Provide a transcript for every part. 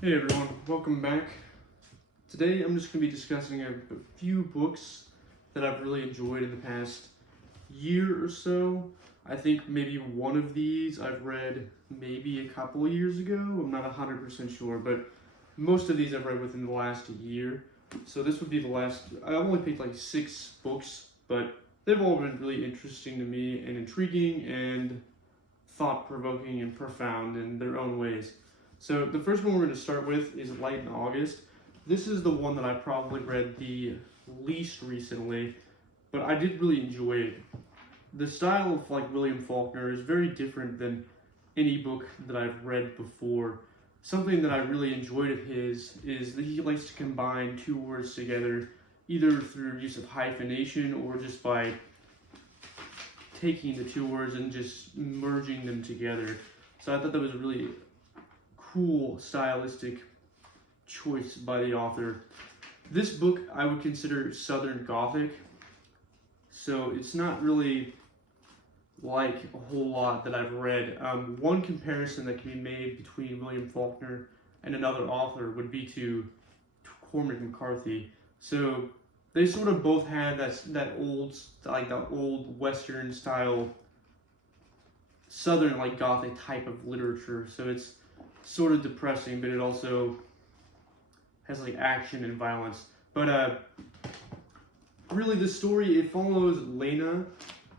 Hey everyone, welcome back. Today I'm just going to be discussing a few books that I've really enjoyed in the past year or so. I think maybe one of these I've read maybe a couple of years ago. I'm not 100% sure, but most of these I've read within the last year. So this would be the last. I only picked like 6 books, but they've all been really interesting to me and intriguing and thought-provoking and profound in their own ways. So the first one we're going to start with is Light in August. This is the one that I probably read the least recently, but I did really enjoy it. The style of William Faulkner is very different than any book that I've read before. Something that I really enjoyed of his is that he likes to combine 2 words together, either through use of hyphenation or just by taking the 2 words and just merging them together. So I thought that was a really cool stylistic choice by the author. This book I would consider Southern Gothic, so it's not really like a whole lot that I've read. One comparison that can be made between William Faulkner and another author would be to Cormac McCarthy. So they sort of both had that old Western style Southern Gothic type of literature. So it's sort of depressing, but it also has action and violence. But really, the story, it follows Lena,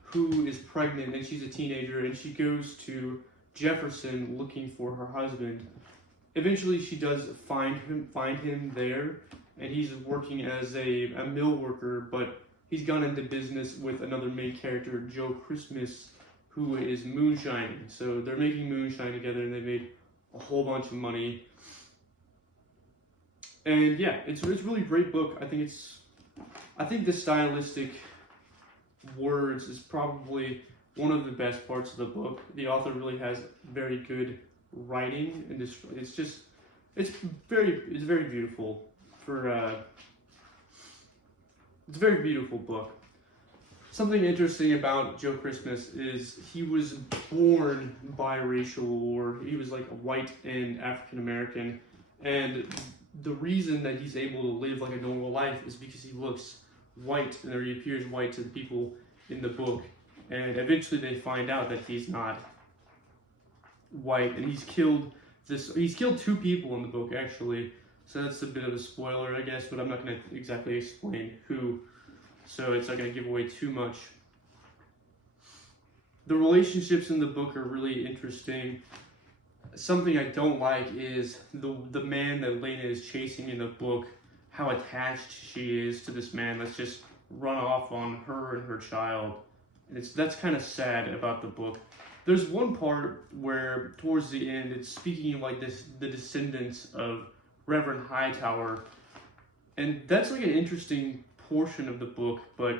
who is pregnant and she's a teenager, and she goes to Jefferson looking for her husband. Eventually, she does find him there, and he's working as a mill worker, but he's gone into business with another main character, Joe Christmas, who is moonshining. So they're making moonshine together, and they made a whole bunch of money. And yeah, it's a really great book. I think the stylistic words is probably one of the best parts of the book. The author really has very good writing, and it's very beautiful it's a very beautiful book. Something interesting about Joe Christmas is he was born biracial, or he was white and African American, and the reason that he's able to live a normal life is because he looks white, or he appears white to the people in the book, and eventually they find out that he's not white, and he's killed 2 people in the book, actually. So that's a bit of a spoiler, I guess, but I'm not going to exactly explain who, so it's not going to give away too much. The relationships in the book are really interesting. Something I don't like is the man that Lena is chasing in the book, how attached she is to this man that's just run off on her and her child. And that's kind of sad about the book. There's one part where towards the end it's speaking of the descendants of Reverend Hightower, and that's an interesting portion of the book, but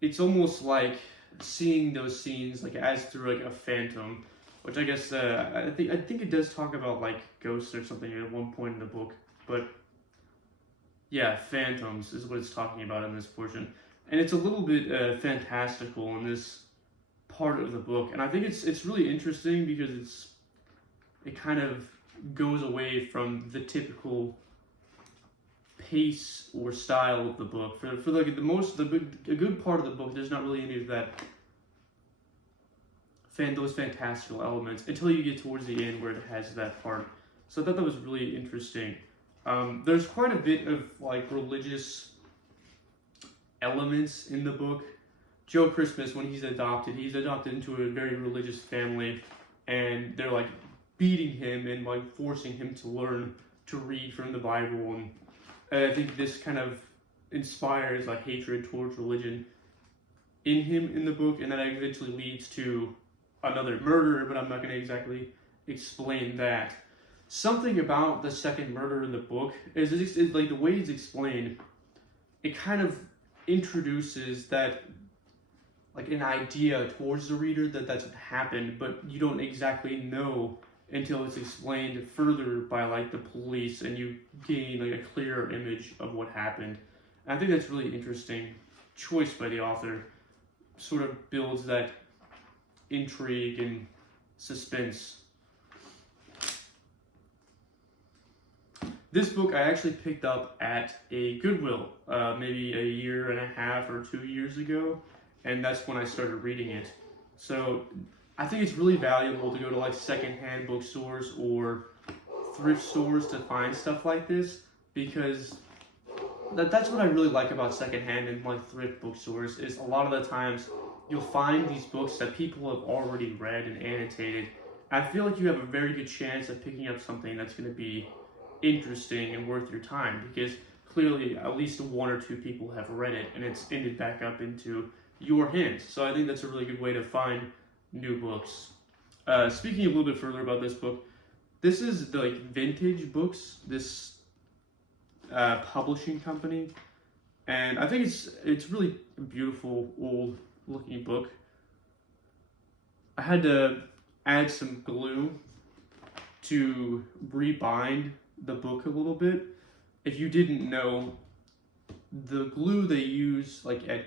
it's almost like seeing those scenes as through a phantom, which I guess I think it does talk about ghosts or something at one point in the book, but yeah, phantoms is what it's talking about in this portion, and it's a little bit fantastical in this part of the book, and I think it's really interesting because it kind of goes away from the typical pace or style of the book. For a good part of the book, there's not really any of those fantastical elements until you get towards the end where it has that part. So I thought that was really interesting. There's quite a bit of religious elements in the book. Joe Christmas, when he's adopted into a very religious family, and they're beating him and forcing him to learn to read from the Bible, and I think this kind of inspires hatred towards religion in him in the book, and that eventually leads to another murder, but I'm not going to exactly explain that. Something about the second murder in the book is the way it's explained, it kind of introduces that an idea towards the reader that that's what happened, but you don't exactly know until it's explained further by the police, and you gain a clearer image of what happened. And I think that's really interesting choice by the author. Sort of builds that intrigue and suspense. This book I actually picked up at a Goodwill maybe a year and a half or 2 years ago, and that's when I started reading it. So I think it's really valuable to go to like secondhand bookstores or thrift stores to find stuff like this, because that's what I really like about secondhand and like thrift bookstores is a lot of the times you'll find these books that people have already read and annotated. I feel like you have a very good chance of picking up something that's going to be interesting and worth your time, because clearly at least one or two people have read it and it's ended back up into your hands. So I think that's a really good way to find new books. Speaking a little bit further about this book, this is the like Vintage Books, this publishing company, and I think it's really a beautiful old looking book. I had to add some glue to rebind the book a little bit. If you didn't know, the glue they use like at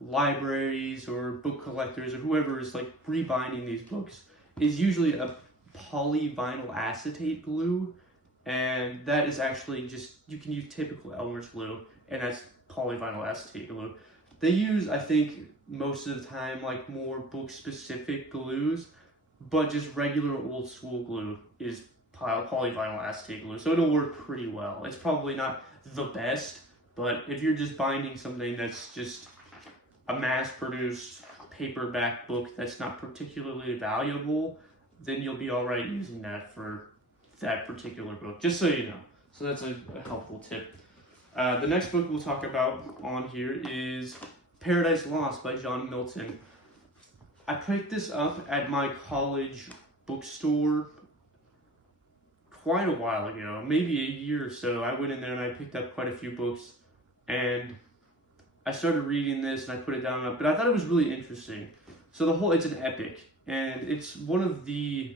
libraries or book collectors or whoever is like rebinding these books is usually a polyvinyl acetate glue, and that is actually just, you can use typical Elmer's glue, and that's polyvinyl acetate glue. They use, I think, most of the time like more book specific glues, but just regular old school glue is polyvinyl acetate glue, so it'll work pretty well. It's probably not the best, but if you're just binding something that's just a mass-produced paperback book that's not particularly valuable, then you'll be all right using that for that particular book, just so you know. So that's a helpful tip. The next book we'll talk about on here is Paradise Lost by John Milton. I picked this up at my college bookstore quite a while ago, maybe a year or so. I went in there and I picked up quite a few books, and I started reading this and I put it down, but I thought it was really interesting. So it's an epic, and it's one of the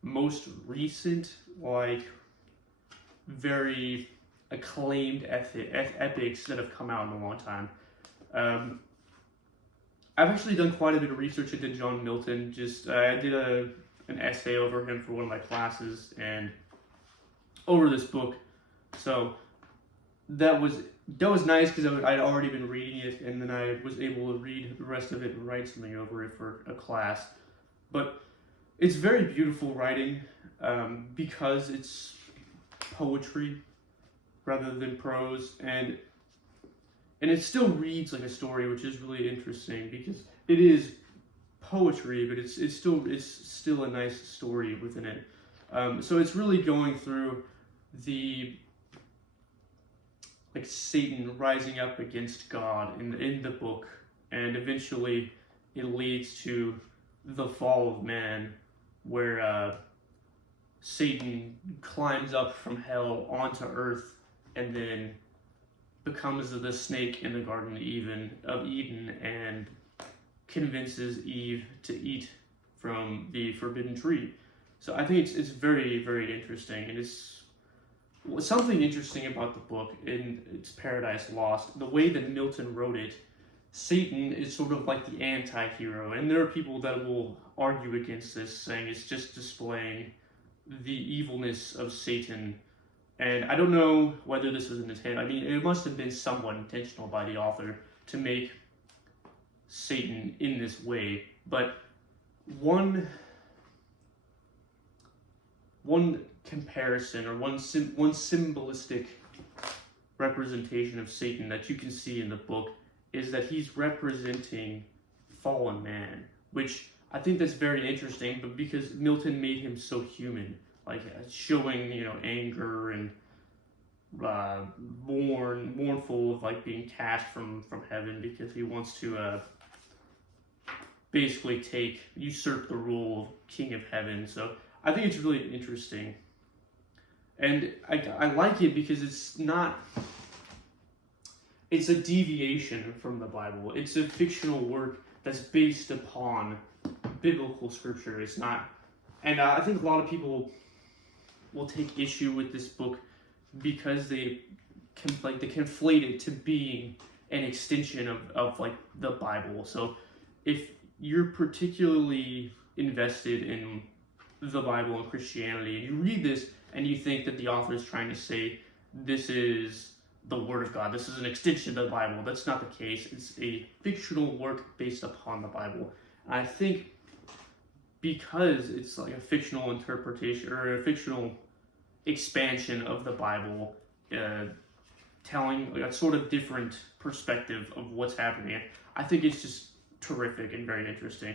most recent, like, very acclaimed epics that have come out in a long time. I've actually done quite a bit of research into John Milton. I did an essay over him for one of my classes and over this book. So that was nice because I'd already been reading it, and then I was able to read the rest of it and write something over it for a class. But it's very beautiful writing because it's poetry rather than prose, and it still reads like a story, which is really interesting because it is poetry, but it's still a nice story within it. So it's really going through the Satan rising up against God in the book, and eventually it leads to the fall of man, where Satan climbs up from hell onto earth and then becomes the snake in the Garden of Eden and convinces Eve to eat from the forbidden tree. So I think it's very, very interesting, and it's something interesting about the book, in its Paradise Lost, the way that Milton wrote it. Satan is sort of like the anti-hero, and there are people that will argue against this, saying it's just displaying the evilness of Satan. And I don't know whether this was an intent. I mean, it must have been somewhat intentional by the author to make Satan in this way, but one comparison, or one symbolistic representation of Satan that you can see in the book is that he's representing fallen man, which I think that's very interesting, but because Milton made him so human, like showing, anger and mournful of like being cast from heaven because he wants to basically usurp the role of King of Heaven. So I think it's really interesting, and I like it because it's a deviation from the Bible. It's a fictional work that's based upon biblical scripture. It's not, and I think a lot of people will take issue with this book because they conflate it to being an extension of like the Bible. So if you're particularly invested in the Bible and Christianity, and you read this and you think that the author is trying to say this is the Word of God, this is an extension of the Bible. That's not the case. It's a fictional work based upon the Bible. And I think because it's like a fictional interpretation or a fictional expansion of the Bible, telling like a sort of different perspective of what's happening, I think it's just terrific and very interesting.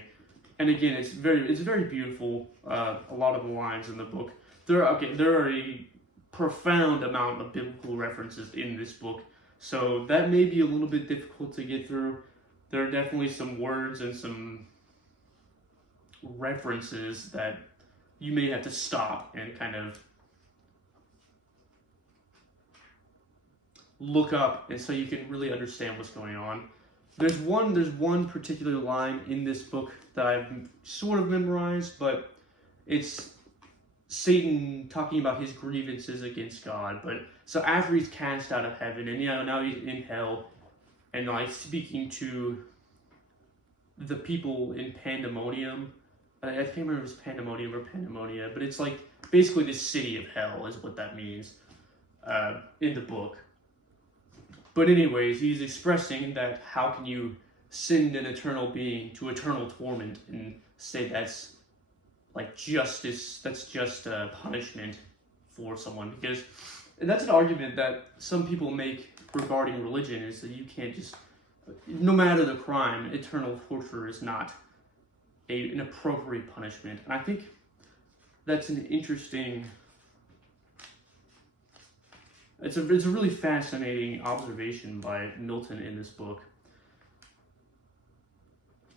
And again, it's very beautiful. A lot of the lines in the book, there are a profound amount of biblical references in this book, so that may be a little bit difficult to get through. There are definitely some words and some references that you may have to stop and kind of look up, and so you can really understand what's going on. There's one particular line in this book that I've sort of memorized, but it's Satan talking about his grievances against God. But so after he's cast out of heaven, and now he's in hell, and like speaking to the people in Pandemonium. I can't remember if it was Pandemonium or Pandemonia, but it's like basically the city of hell is what that means in the book. But anyways, he's expressing that how can you send an eternal being to eternal torment and say that's like justice, that's just a punishment for someone, because and that's an argument that some people make regarding religion, is that you can't just, no matter the crime, eternal torture is not an appropriate punishment. And I think that's an interesting, it's a really fascinating observation by Milton in this book.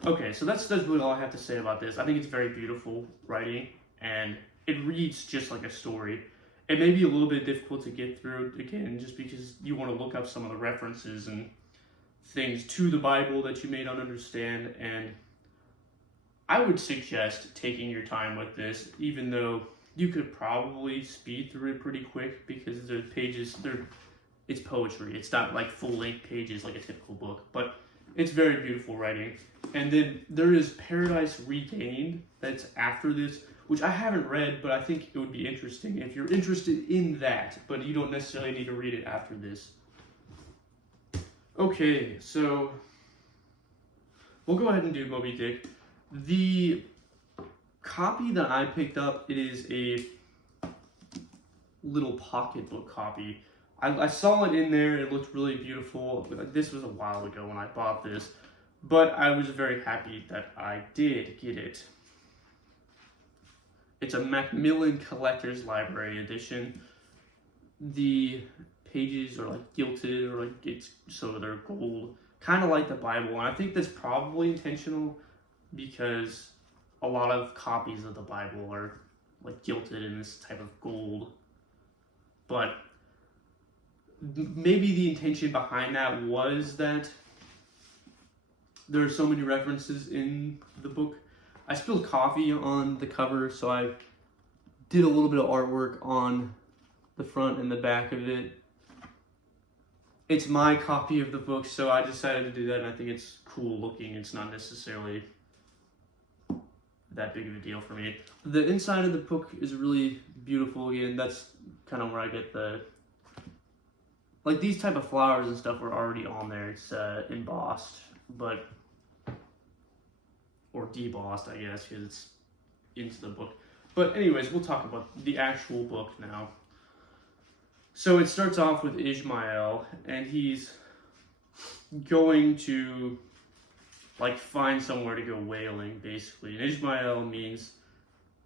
Okay, so that's really all I have to say about this. I think it's very beautiful writing, and it reads just like a story. It may be a little bit difficult to get through, again, just because you want to look up some of the references and things to the Bible that you may not understand, and I would suggest taking your time with this, even though you could probably speed through it pretty quick, because the pages, it's poetry. It's not like full-length pages like a typical book, but it's very beautiful writing. And then there is Paradise Regained, that's after this, which I haven't read, but I think it would be interesting if you're interested in that, but you don't necessarily need to read it after this. Okay, so we'll go ahead and do Moby Dick. The copy that I picked up, it is a little pocketbook copy. I saw it in there, it looked really beautiful. This was a while ago when I bought this, but I was very happy that I did get it. It's a Macmillan Collector's Library edition. The pages are like gilded, or like so they're gold, kind of like the Bible, and I think that's probably intentional because a lot of copies of the Bible are like gilded in this type of gold. But maybe the intention behind that was that there are so many references in the book. I spilled coffee on the cover, so I did a little bit of artwork on the front and the back of it. It's my copy of the book, so I decided to do that, and I think it's cool looking. It's not necessarily that big of a deal for me. The inside of the book is really beautiful. Again, that's kind of where I get the, like, these type of flowers and stuff were already on there. It's embossed, but, or debossed, I guess, because it's into the book. But anyways, we'll talk about the actual book now. So it starts off with Ishmael, and he's going to like find somewhere to go whaling, basically. And Ishmael means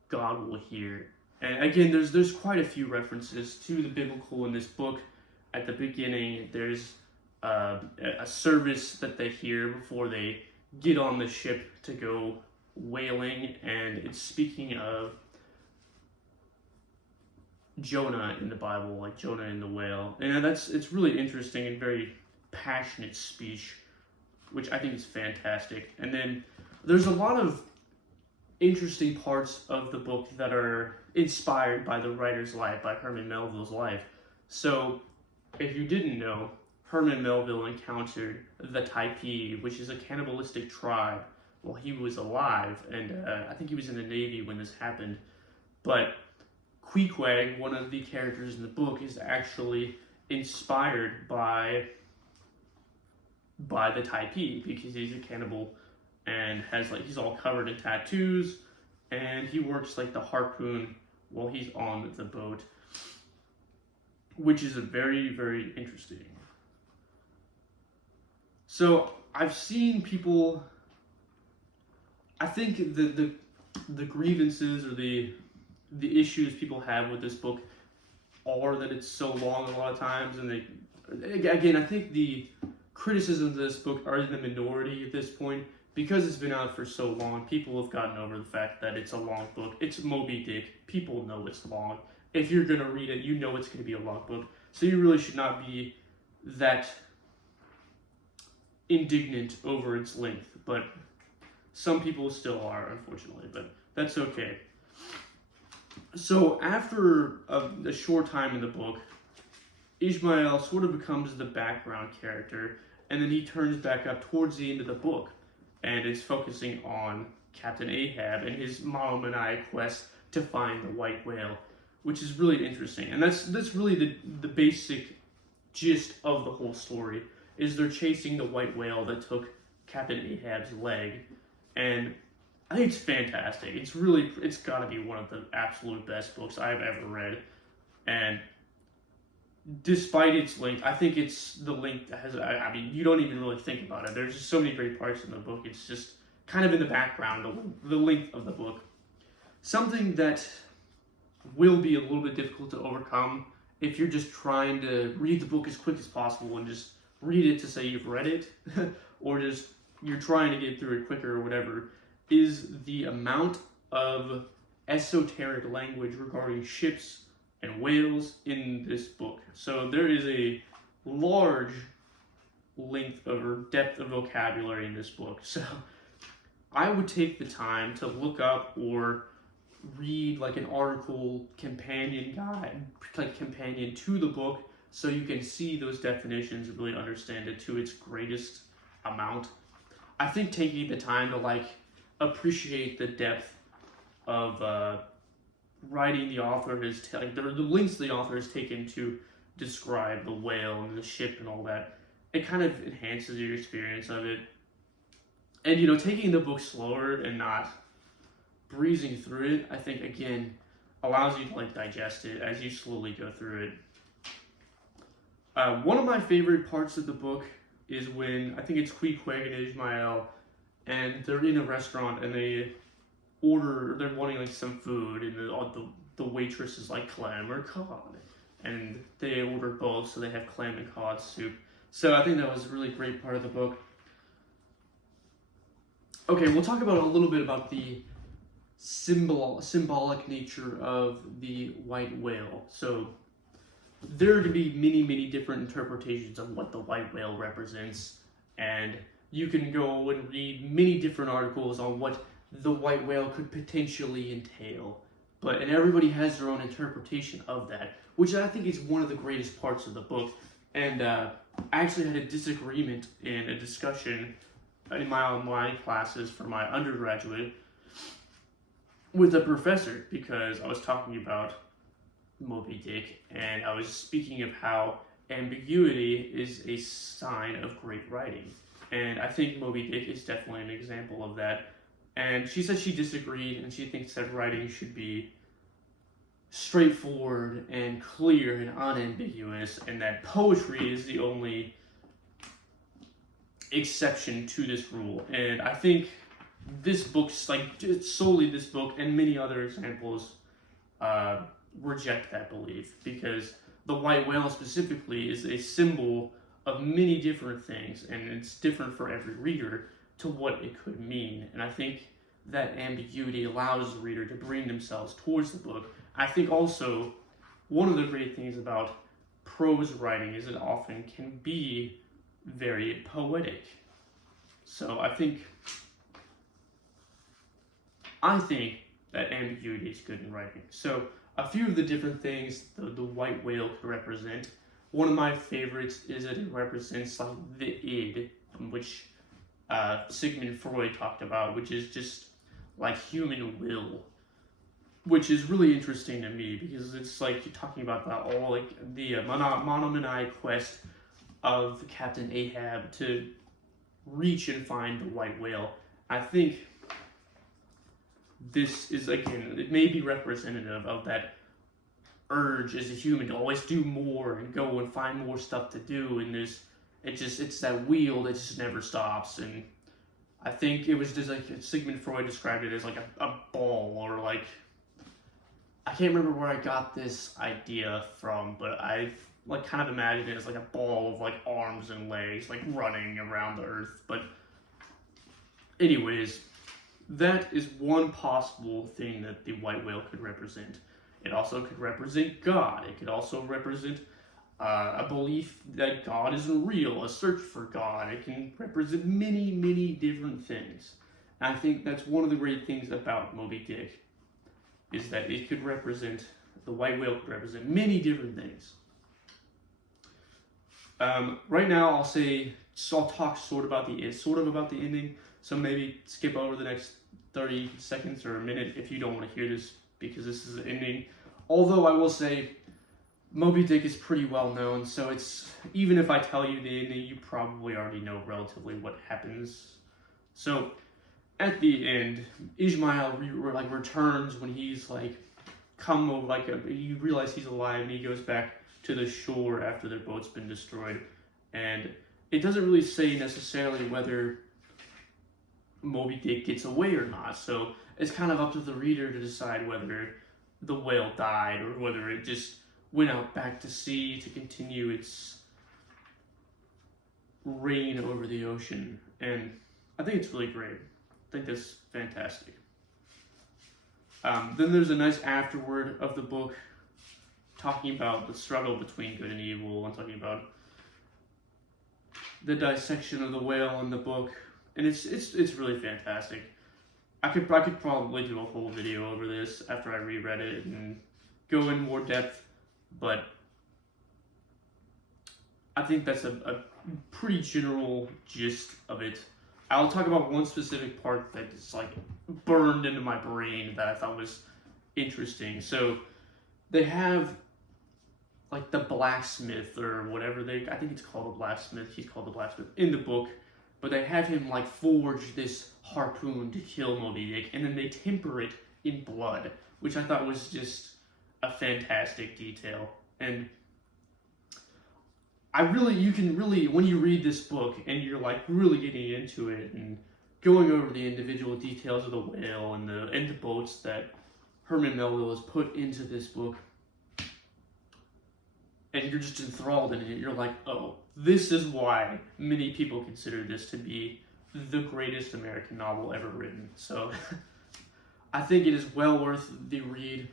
God will hear. And again, there's quite a few references to the biblical in this book. At the beginning, there's a service that they hear before they get on the ship to go whaling, and it's speaking of Jonah in the Bible, like Jonah in the whale. And it's really interesting and very passionate speech, which I think is fantastic. And then there's a lot of interesting parts of the book that are inspired by the writer's life, by Herman Melville's life. So if you didn't know, Herman Melville encountered the Typee, which is a cannibalistic tribe while he was alive, and I think he was in the Navy when this happened. But Queequeg, one of the characters in the book, is actually inspired by the Typee, because he's a cannibal and he's all covered in tattoos, and he works like the harpoon while he's on the boat, which is a very, very interesting. So I've seen people, I think the grievances or the issues people have with this book are that it's so long a lot of times, and I think the criticisms of this book are in the minority at this point, because it's been out for so long. People have gotten over the fact that it's a long book. It's Moby Dick. People know it's long. If you're going to read it, you know it's going to be a long book. So you really should not be that indignant over its length. But some people still are, unfortunately. But that's okay. So after a short time in the book, Ishmael sort of becomes the background character, and then he turns back up towards the end of the book, and is focusing on Captain Ahab and his monomaniac quest to find the white whale, which is really interesting. And that's really the basic gist of the whole story, is they're chasing the white whale that took Captain Ahab's leg. And I think it's fantastic. It's got to be one of the absolute best books I've ever read. And despite its length, I think it's the length that has, I mean, you don't even really think about it. There's just so many great parts in the book. It's just kind of in the background, the length of the book. Something that will be a little bit difficult to overcome if you're just trying to read the book as quick as possible and just read it to say you've read it, or just you're trying to get through it quicker or whatever, is the amount of esoteric language regarding ships and whales in this book. So there is a large length or depth of vocabulary in this book. So I would take the time to look up or read like an article companion guide, like companion to the book, so you can see those definitions and really understand it to its greatest amount. I think taking the time to like appreciate the depth of writing the author has the links the author has taken to describe the whale and the ship and all that, it kind of enhances your experience of it. And taking the book slower and not breezing through it, I think again allows you to like digest it as you slowly go through it. One of my favorite parts of the book is when, I think it's Queequeg and Ishmael, and they're in a restaurant and they're wanting like some food, and the waitress is like clam or cod, and they order both, so they have clam and cod soup. So I think that was a really great part of the book. Okay, we'll talk about a little bit about the symbolic nature of the white whale. So there can be many, many different interpretations of what the white whale represents, and you can go and read many different articles on what the white whale could potentially entail. And everybody has their own interpretation of that, which I think is one of the greatest parts of the book. And I actually had a disagreement in a discussion in my online classes for my undergraduate with a professor, because I was talking about Moby Dick, and I was speaking of how ambiguity is a sign of great writing. And I think Moby Dick is definitely an example of that. And she said she disagreed, and she thinks that writing should be straightforward and clear and unambiguous, and that poetry is the only exception to this rule. And I think this book's like just solely this book and many other examples reject that belief, because the white whale specifically is a symbol of many different things, and it's different for every reader to what it could mean. And I think that ambiguity allows the reader to bring themselves towards the book. I think also one of the great things about prose writing is it often can be very poetic. So I think that ambiguity is good in writing. So a few of the different things the white whale could represent. One of my favorites is that it represents like the id, which Sigmund Freud talked about, which is just like human will. which is really interesting to me because it's like you're talking about the monomaniac quest of Captain Ahab to reach and find the white whale. I think this is, again, it may be representative of that urge as a human to always do more and go and find more stuff to do, and it's that wheel that just never stops. And I think it was just like Sigmund Freud described it as like a ball, or like, I can't remember where I got this idea from, but I've like kind of imagined it as like a ball of like arms and legs like running around the earth. But anyways, that is one possible thing that the white whale could represent. It also could represent God. It could also represent a belief that God isn't real, a search for God. It can represent many, many different things. And I think that's one of the great things about Moby Dick, is that it could represent, the white whale could represent many different things. Right now, I'll talk sort of about the ending. So maybe skip over the next 30 seconds or a minute if you don't want to hear this, because this is the ending. Although I will say, Moby Dick is pretty well known, so it's, even if I tell you the ending, you probably already know relatively what happens. So at the end, Ishmael returns when he's like come over, you realize he's alive, and he goes back to the shore after their boat's been destroyed. And it doesn't really say necessarily whether Moby Dick gets away or not, so it's kind of up to the reader to decide whether the whale died or whether it just went out back to sea to continue its reign over the ocean. And I think it's really great. I think that's fantastic. Then there's a nice afterword of the book talking about the struggle between good and evil, and talking about the dissection of the whale in the book, and it's really fantastic. I could probably do a whole video over this after I reread it and go in more depth, but I think that's a pretty general gist of it. I'll talk about one specific part that is like burned into my brain that I thought was interesting. So they have like the blacksmith or whatever I think it's called a blacksmith. He's called the blacksmith in the book, but they have him like forge this harpoon to kill Moby Dick, and then they temper it in blood, which I thought was just a fantastic detail. And you can really, when you read this book and you're like really getting into it and going over the individual details of the whale and the boats that Herman Melville has put into this book, and you're just enthralled in it, you're like, oh, this is why many people consider this to be the greatest American novel ever written. So I think it is well worth the read.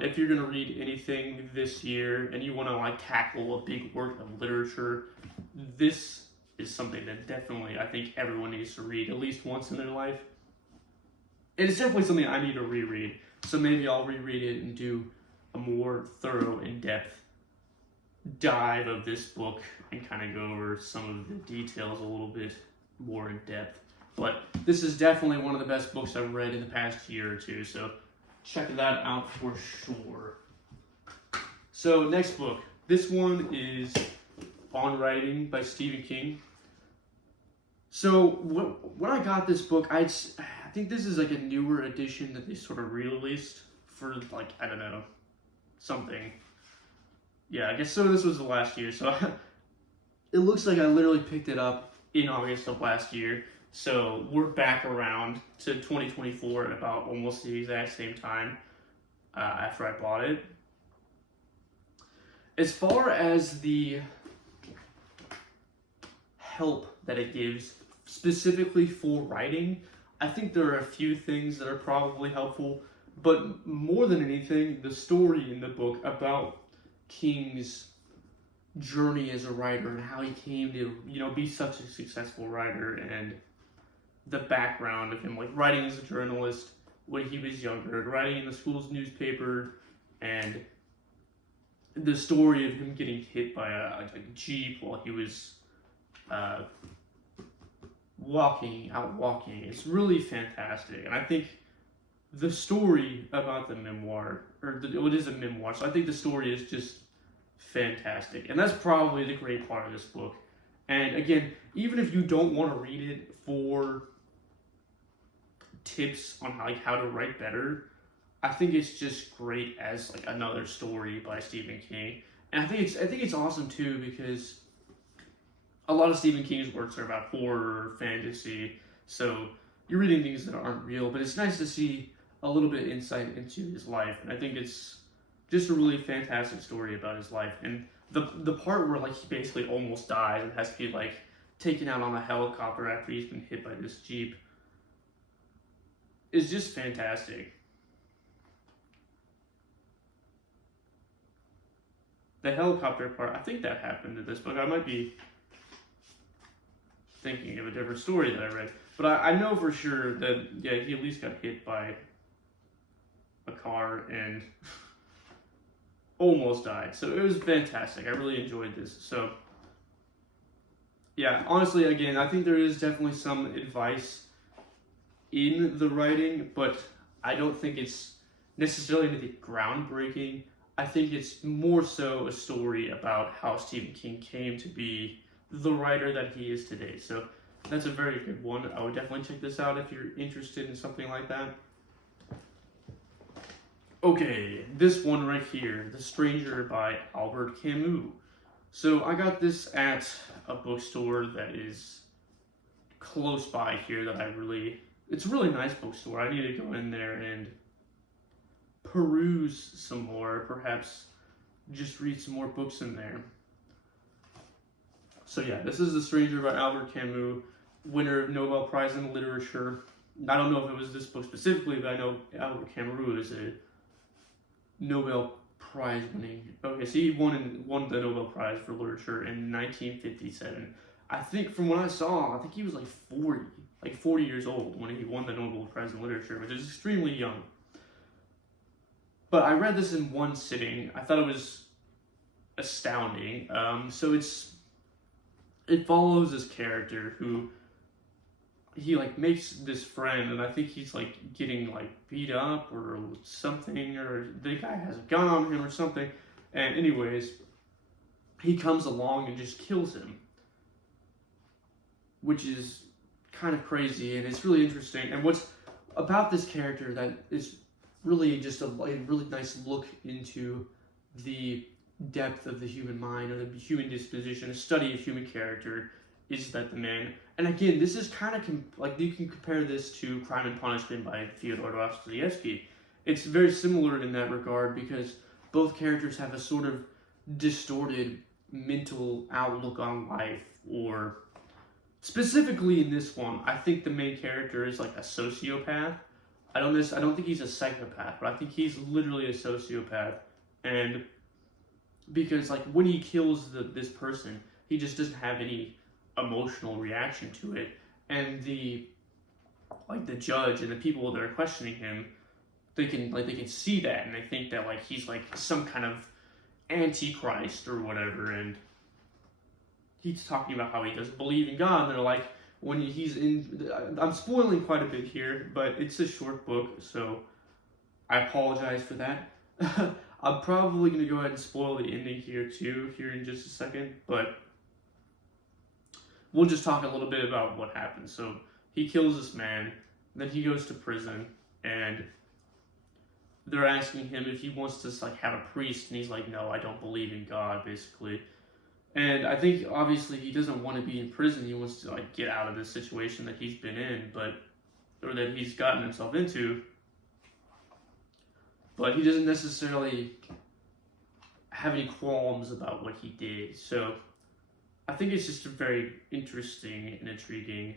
If you're going to read anything this year and you want to like tackle a big work of literature, this is something that definitely I think everyone needs to read at least once in their life. And it's definitely something I need to reread. So maybe I'll reread it and do a more thorough, in-depth dive of this book and kind of go over some of the details a little bit more in depth. But this is definitely one of the best books I've read in the past year or two, so check that out for sure. So next book. This one is On Writing by Stephen King. So when I got this book, I think this is like a newer edition that they sort of re-released for like, I don't know, something. Yeah, I guess so. This was the last year, so it looks like I literally picked it up in August of last year. So we're back around to 2024 at about almost the exact same time after I bought it. As far as the help that it gives specifically for writing, I think there are a few things that are probably helpful, but more than anything, the story in the book about King's journey as a writer and how he came to, be such a successful writer, and the background of him, like writing as a journalist when he was younger, writing in the school's newspaper, and the story of him getting hit by a jeep while he was walking. It's really fantastic, and I think the story about the memoir, it is a memoir, so I think the story is just fantastic. And that's probably the great part of this book. And again, even if you don't want to read it for tips on how to write better, I think it's just great as like another story by Stephen King. And I think it's awesome too because a lot of Stephen King's works are about horror, fantasy, so you're reading things that aren't real, but it's nice to see a little bit of insight into his life. And I think it's just a really fantastic story about his life. And the part where like he basically almost dies and has to be like taken out on a helicopter after he's been hit by this Jeep is just fantastic. The helicopter part, I think that happened in this book. I might be thinking of a different story that I read. But I know for sure that, yeah, he at least got hit by a car and almost died. So it was fantastic. I really enjoyed this. So, yeah, honestly, again, I think there is definitely some advice in the writing, but I don't think it's necessarily anything groundbreaking. I think it's more so a story about how Stephen King came to be the writer that he is today. So that's a very good one. I would definitely check this out if you're interested in something like that. Okay, this one right here, The Stranger by Albert Camus. So I got this at a bookstore that is close by here that it's a really nice bookstore. I need to go in there and peruse some more, perhaps just read some more books in there. So yeah, this is The Stranger by Albert Camus, winner of Nobel Prize in Literature. I don't know if it was this book specifically, but I know Albert Camus is a Nobel Prize winning. Okay, so he won the Nobel Prize for Literature in 1957. I think from what I saw, I think he was like 40 years old when he won the Nobel Prize in Literature, which is extremely young. But I read this in one sitting. I thought it was astounding. So it follows this character who he like makes this friend, and I think he's like getting like beat up or something, or the guy has a gun on him or something. And anyways, he comes along and just kills him, which is kind of crazy, and it's really interesting. And what's about this character that is really just a really nice look into the depth of the human mind or the human disposition, a study of human character, is that the man, and again, this is kind of like you can compare this to Crime and Punishment by Fyodor Dostoevsky. It's very similar in that regard because both characters have a sort of distorted mental outlook on life, or specifically in this one, I think the main character is like a sociopath. I don't think he's a psychopath, but I think he's literally a sociopath. And because like when he kills this person, he just doesn't have any emotional reaction to it. And the judge and the people that are questioning him, they can see that, and they think that like he's like some kind of antichrist or whatever. And he's talking about how he doesn't believe in God. And they're like, when he's in, I'm spoiling quite a bit here, but it's a short book, so I apologize for that. I'm probably going to go ahead and spoil the ending here in just a second, but we'll just talk a little bit about what happens. So he kills this man, then he goes to prison, and they're asking him if he wants to like have a priest, and he's like, no, I don't believe in God, basically. And I think obviously he doesn't want to be in prison. He wants to like get out of this situation that he's been in, or that he's gotten himself into. But he doesn't necessarily have any qualms about what he did. So I think it's just a very interesting and intriguing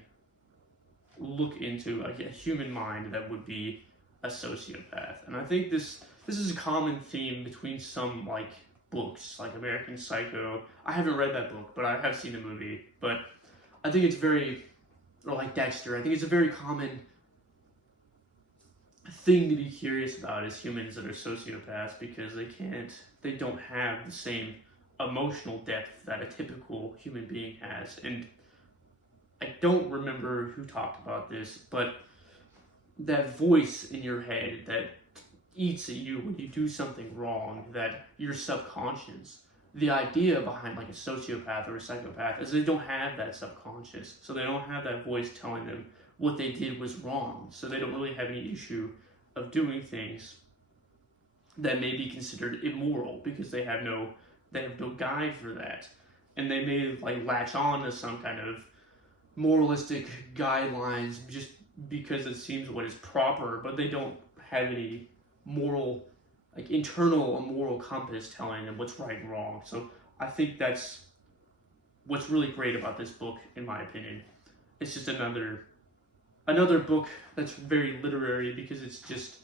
look into like a human mind that would be a sociopath. And I think this is a common theme between some like books like American Psycho. I haven't read that book, but I have seen the movie. But I think it's or like Dexter, I think it's a very common thing to be curious about as humans that are sociopaths, because they don't have the same emotional depth that a typical human being has. And I don't remember who talked about this, but that voice in your head that eats at you when you do something wrong, that your subconscious. The idea behind like a sociopath or a psychopath is they don't have that subconscious, so they don't have that voice telling them what they did was wrong, so they don't really have any issue of doing things that may be considered immoral because they have no guide for that, and they may like latch on to some kind of moralistic guidelines just because it seems what is proper, but they don't have any moral, like internal moral compass telling them what's right and wrong. So I think that's what's really great about this book, in my opinion. It's just another book that's very literary because it's just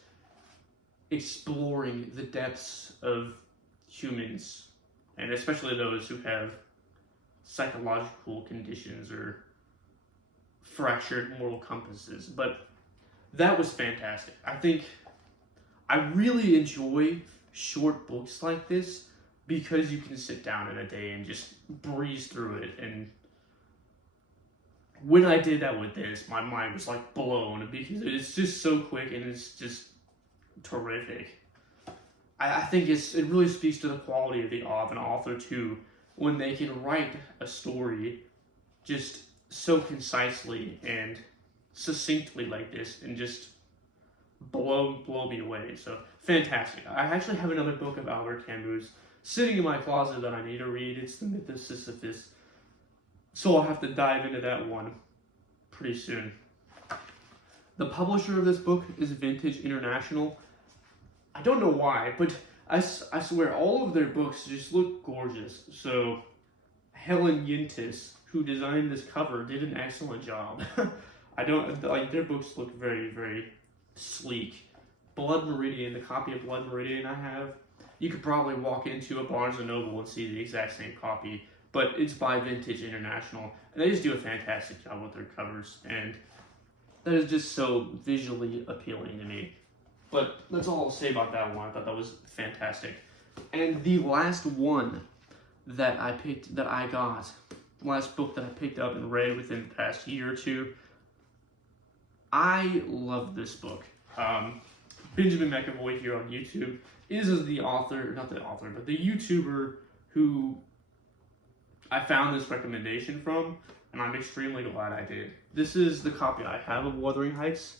exploring the depths of humans, and especially those who have psychological conditions or fractured moral compasses. But that was fantastic. I think I really enjoy short books like this because you can sit down in a day and just breeze through it. And when I did that with this, my mind was like blown because it's just so quick and it's just terrific. I think it really speaks to the quality of an author too, when they can write a story just so concisely and succinctly like this and just blow me away. So fantastic. I actually have another book of Albert Camus sitting in my closet that I need to read. It's The Myth of Sisyphus. So I'll have to dive into that one pretty soon. The publisher of this book is Vintage International. I don't know why, but I swear all of their books just look gorgeous. So Helen Yintis, who designed this cover, did an excellent job. I don't like their books look very, very sleek. Blood Meridian, the copy of Blood Meridian I have, you could probably walk into a Barnes & Noble and see the exact same copy, but it's by Vintage International, and they just do a fantastic job with their covers, and that is just so visually appealing to me. But that's all I'll say about that one. I thought that was fantastic. And the last one that I got, the last book that I picked up and read within the past year or two, I love this book. Benjamin McAvoy here on YouTube is the author, not the author, but the YouTuber who I found this recommendation from, and I'm extremely glad I did. This is the copy I have of Wuthering Heights.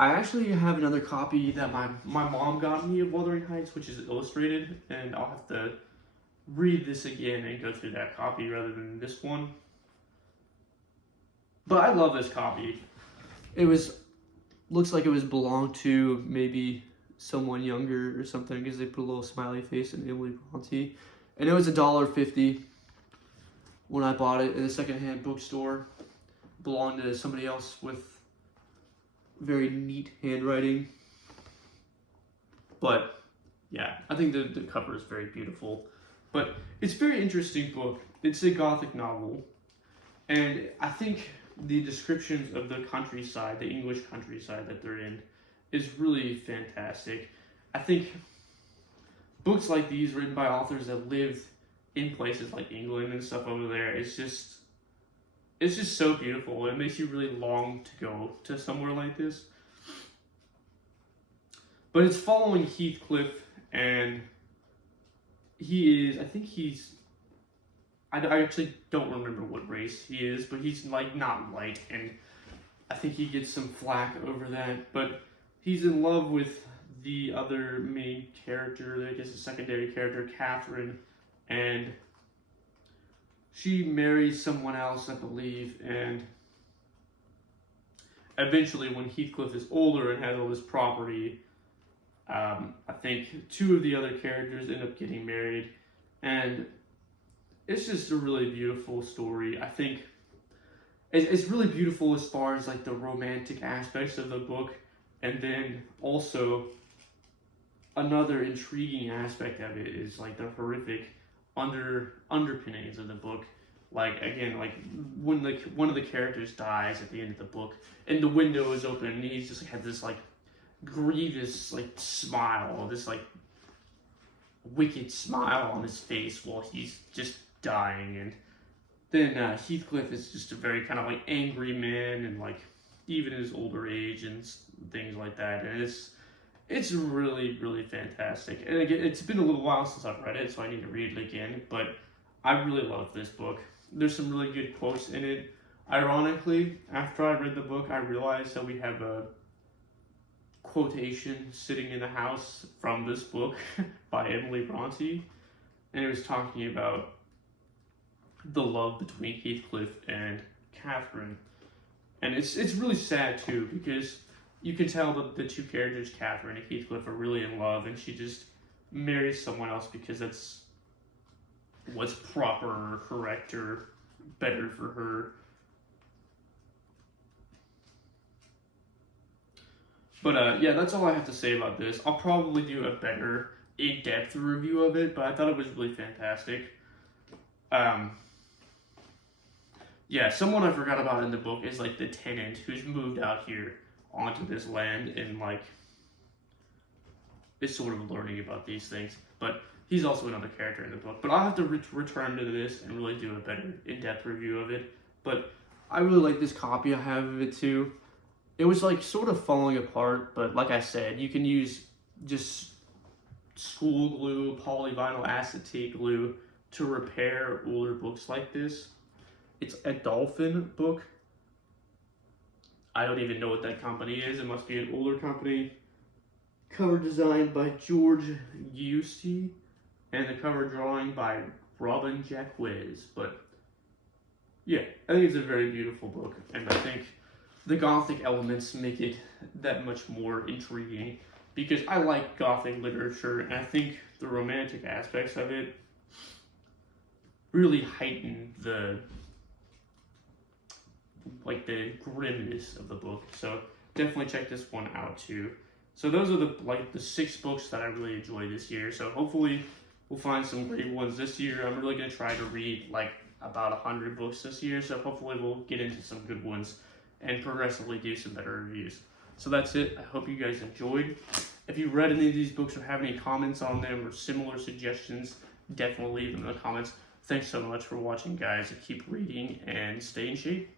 I actually have another copy that my mom got me of Wuthering Heights, which is illustrated, and I'll have to read this again and go through that copy rather than this one. But I love this copy. Looks like it was belonged to maybe someone younger or something because they put a little smiley face in Emily Bronte. And it was $1.50 when I bought it in a secondhand bookstore. Belonged to somebody else with very neat handwriting. But yeah, I think the cover is very beautiful. But it's a very interesting book. It's a Gothic novel. And I think the descriptions of the countryside, the English countryside that they're in, is really fantastic. I think books like these written by authors that live in places like England and stuff over there, it's just so beautiful. It makes you really long to go to somewhere like this. But it's following Heathcliff, and I actually don't remember what race he is, but he's like not white, and I think he gets some flack over that. But he's in love with the other main character, I guess a secondary character, Catherine, and she marries someone else, I believe, and eventually when Heathcliff is older and has all this property, I think two of the other characters end up getting married, and it's just a really beautiful story. I think it's really beautiful as far as like the romantic aspects of the book, and then also another intriguing aspect of it is like the horrific underpinnings of the book. Like again, like when one of the characters dies at the end of the book, and the window is open, and he's just like had this like grievous like smile, this like wicked smile on his face while he's just dying. And then Heathcliff is just a very kind of like angry man, and like even his older age and things like that. And it's really, really fantastic. And again, it's been a little while since I've read it, so I need to read it again. But I really love this book. There's some really good quotes in it. Ironically, after I read the book, I realized that we have a quotation sitting in the house from this book by Emily Bronte, and it was talking about the love between Heathcliff and Catherine. And it's really sad too, because you can tell that the two characters, Catherine and Heathcliff, are really in love, and she just marries someone else because that's what's proper or correct or better for her. But yeah, that's all I have to say about this. I'll probably do a better in-depth review of it, but I thought it was really fantastic. Yeah, someone I forgot about in the book is like the tenant who's moved out here onto this land and like is sort of learning about these things. But he's also another character in the book. But I'll have to return to this and really do a better in-depth review of it. But I really like this copy I have of it too. It was like sort of falling apart, but like I said, you can use just school glue, polyvinyl acetate glue to repair older books like this. It's a Dolphin book. I don't even know what that company is. It must be an older company. Cover design by George Giusti, and the cover drawing by Robin Jacques. But yeah, I think it's a very beautiful book, and I think the Gothic elements make it that much more intriguing, because I like Gothic literature, and I think the romantic aspects of it really heighten the grimness of the book. So definitely check this one out too. So those are the 6 books that I really enjoyed this year. So hopefully we'll find some great ones this year. I'm really gonna try to read like about 100 books this year. So hopefully we'll get into some good ones and progressively do some better reviews. So that's it. I hope you guys enjoyed. If you read any of these books or have any comments on them or similar suggestions, definitely leave them in the comments. Thanks so much for watching, guys. Keep reading and stay in shape.